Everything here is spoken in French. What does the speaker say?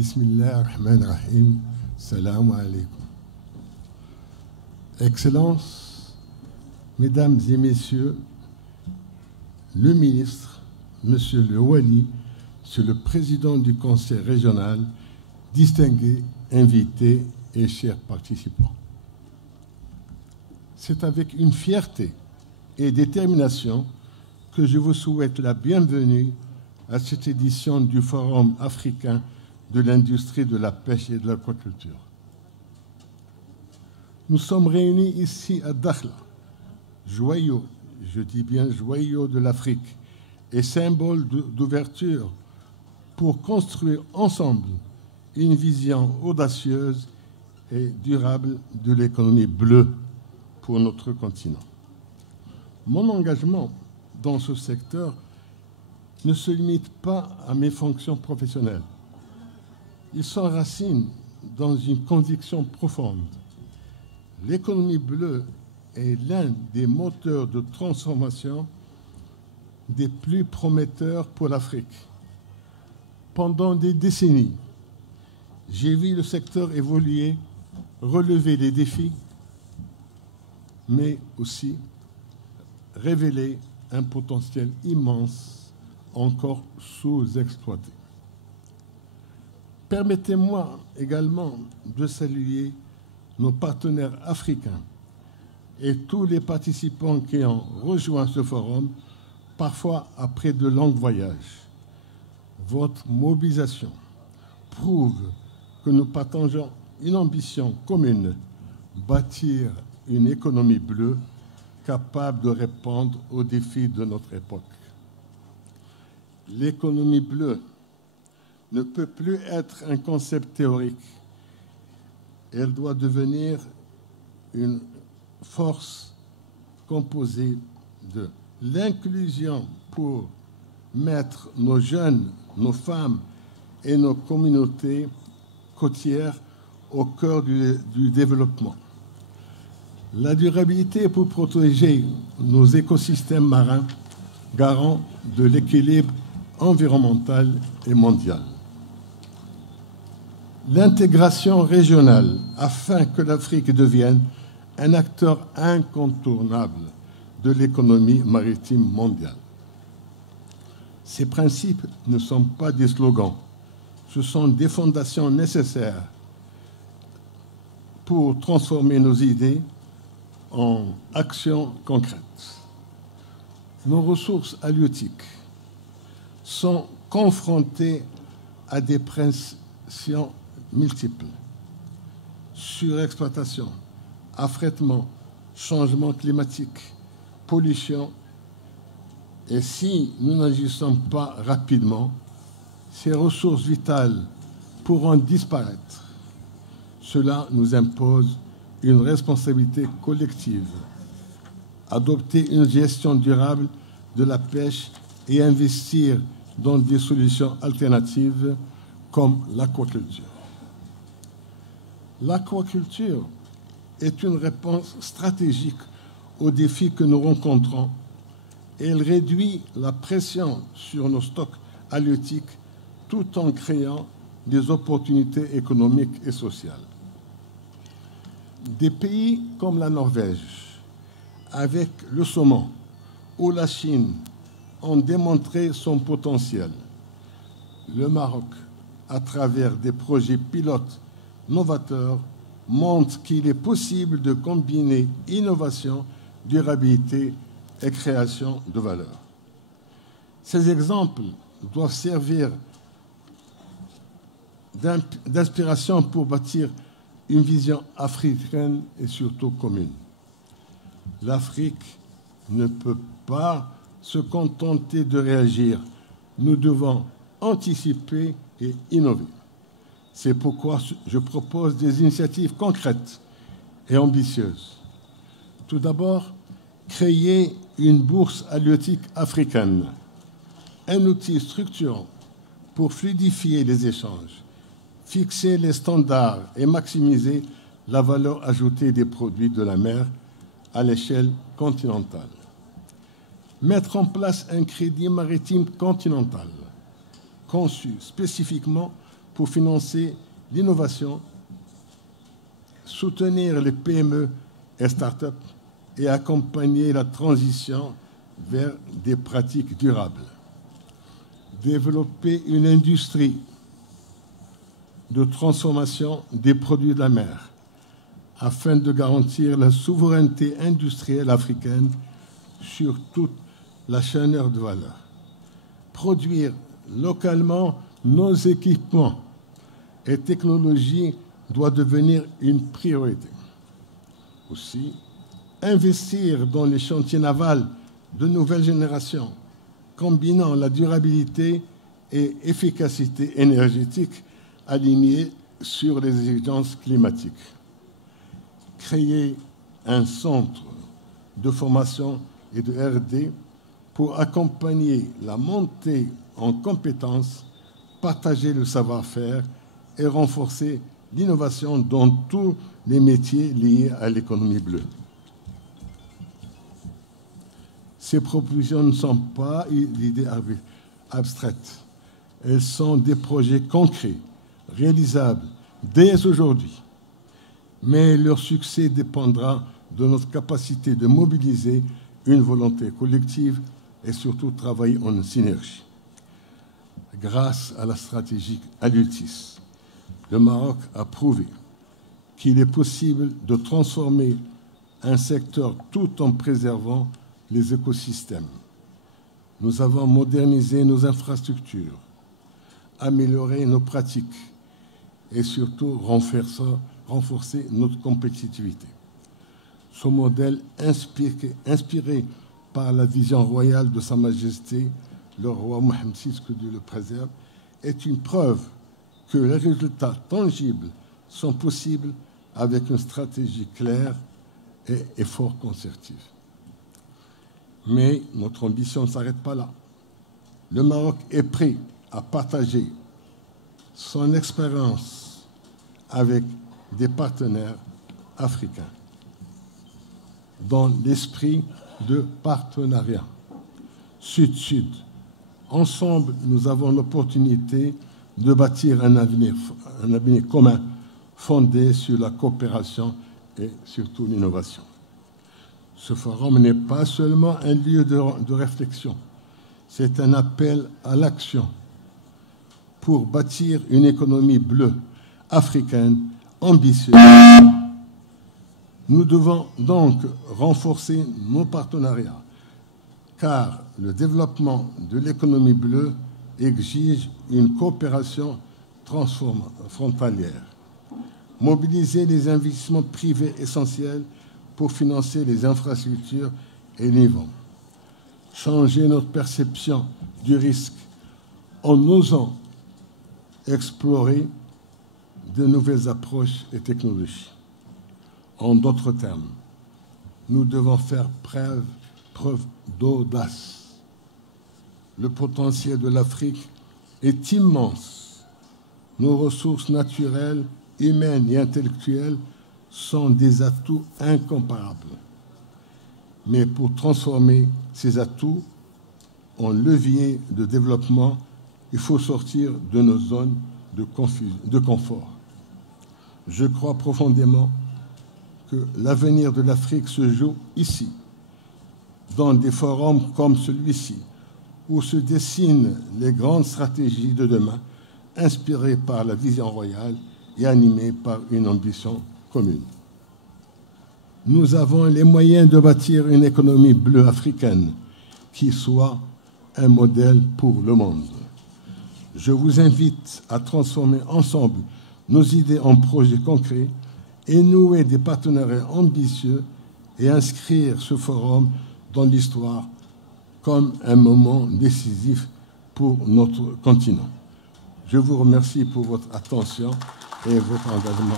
Bismillah ar-Rahman ar-Rahim. Salam alaikum. Excellences, Mesdames et Messieurs, le ministre, Monsieur le Wali, Monsieur le Président du Conseil régional, distingués, invités et chers participants. C'est avec une fierté et détermination que je vous souhaite la bienvenue à cette édition du Forum africain de l'industrie de la pêche et de l'aquaculture. Nous sommes réunis ici à Dakhla, joyau, je dis bien joyau de l'Afrique, et symbole d'ouverture pour construire ensemble une vision audacieuse et durable de l'économie bleue pour notre continent. Mon engagement dans ce secteur ne se limite pas à mes fonctions professionnelles. Il s'enracine dans une conviction profonde. L'économie bleue est l'un des moteurs de transformation des plus prometteurs pour l'Afrique. Pendant des décennies, j'ai vu le secteur évoluer, relever les défis, mais aussi révéler un potentiel immense encore sous-exploité. Permettez-moi également de saluer nos partenaires africains et tous les participants qui ont rejoint ce forum, parfois après de longs voyages. Votre mobilisation prouve que nous partageons une ambition commune, bâtir une économie bleue capable de répondre aux défis de notre époque. L'économie bleue ne peut plus être un concept théorique. Elle doit devenir une force composée de l'inclusion pour mettre nos jeunes, nos femmes et nos communautés côtières au cœur du développement. La durabilité pour protéger nos écosystèmes marins, garants de l'équilibre environnemental et mondial. L'intégration régionale afin que l'Afrique devienne un acteur incontournable de l'économie maritime mondiale. Ces principes ne sont pas des slogans, ce sont des fondations nécessaires pour transformer nos idées en actions concrètes. Nos ressources halieutiques sont confrontées à des pressions multiples. Surexploitation, affrètement, changement climatique, pollution. Et si nous n'agissons pas rapidement, ces ressources vitales pourront disparaître. Cela nous impose une responsabilité collective. Adopter une gestion durable de la pêche et investir dans des solutions alternatives comme l'aquaculture. L'aquaculture est une réponse stratégique aux défis que nous rencontrons et elle réduit la pression sur nos stocks halieutiques tout en créant des opportunités économiques et sociales. Des pays comme la Norvège, avec le saumon, ou la Chine, ont démontré son potentiel. Le Maroc, à travers des projets pilotes novateurs, montre qu'il est possible de combiner innovation, durabilité et création de valeur. Ces exemples doivent servir d'inspiration pour bâtir une vision africaine et surtout commune. L'Afrique ne peut pas se contenter de réagir. Nous devons anticiper et innover. C'est pourquoi je propose des initiatives concrètes et ambitieuses. Tout d'abord, créer une bourse halieutique africaine, un outil structurant pour fluidifier les échanges, fixer les standards et maximiser la valeur ajoutée des produits de la mer à l'échelle continentale. Mettre en place un crédit maritime continental, conçu spécifiquement pour financer l'innovation, soutenir les PME et start-up et accompagner la transition vers des pratiques durables. Développer une industrie de transformation des produits de la mer afin de garantir la souveraineté industrielle africaine sur toute la chaîne de valeur. Produire localement nos équipements et technologies doit devenir une priorité. Aussi, investir dans les chantiers navals de nouvelle génération, combinant la durabilité et efficacité énergétique alignée sur les exigences climatiques. Créer un centre de formation et de R&D pour accompagner la montée en compétences, partager le savoir-faire et renforcer l'innovation dans tous les métiers liés à l'économie bleue. Ces propositions ne sont pas d'idées abstraites. Elles sont des projets concrets, réalisables dès aujourd'hui. Mais leur succès dépendra de notre capacité de mobiliser une volonté collective et surtout travailler en synergie. Grâce à la stratégie Adultis, le Maroc a prouvé qu'il est possible de transformer un secteur tout en préservant les écosystèmes. Nous avons modernisé nos infrastructures, amélioré nos pratiques et surtout renforcer notre compétitivité. Ce modèle inspiré par la vision royale de Sa Majesté, le roi Mohammed VI, que Dieu le préserve, est une preuve que les résultats tangibles sont possibles avec une stratégie claire et effort concertif. Mais notre ambition ne s'arrête pas là. Le Maroc est prêt à partager son expérience avec des partenaires africains dans l'esprit de partenariat Sud-Sud. Ensemble, nous avons l'opportunité de bâtir un avenir commun fondé sur la coopération et surtout l'innovation. Ce forum n'est pas seulement un lieu de réflexion, c'est un appel à l'action pour bâtir une économie bleue africaine ambitieuse. Nous devons donc renforcer nos partenariats, car le développement de l'économie bleue exige une coopération transfrontalière. Mobiliser les investissements privés essentiels pour financer les infrastructures et l'innovation. Changer notre perception du risque en osant explorer de nouvelles approches et technologies. En d'autres termes, nous devons faire preuve d'audace. Le potentiel de l'Afrique est immense. Nos ressources naturelles, humaines et intellectuelles sont des atouts incomparables. Mais pour transformer ces atouts en levier de développement, il faut sortir de nos zones de confort. Je crois profondément que l'avenir de l'Afrique se joue ici, dans des forums comme celui-ci, où se dessinent les grandes stratégies de demain, inspirées par la vision royale et animées par une ambition commune. Nous avons les moyens de bâtir une économie bleue africaine qui soit un modèle pour le monde. Je vous invite à transformer ensemble nos idées en projets concrets et nouer des partenariats ambitieux et inscrire ce forum dans l'histoire comme un moment décisif pour notre continent. Je vous remercie pour votre attention et votre engagement.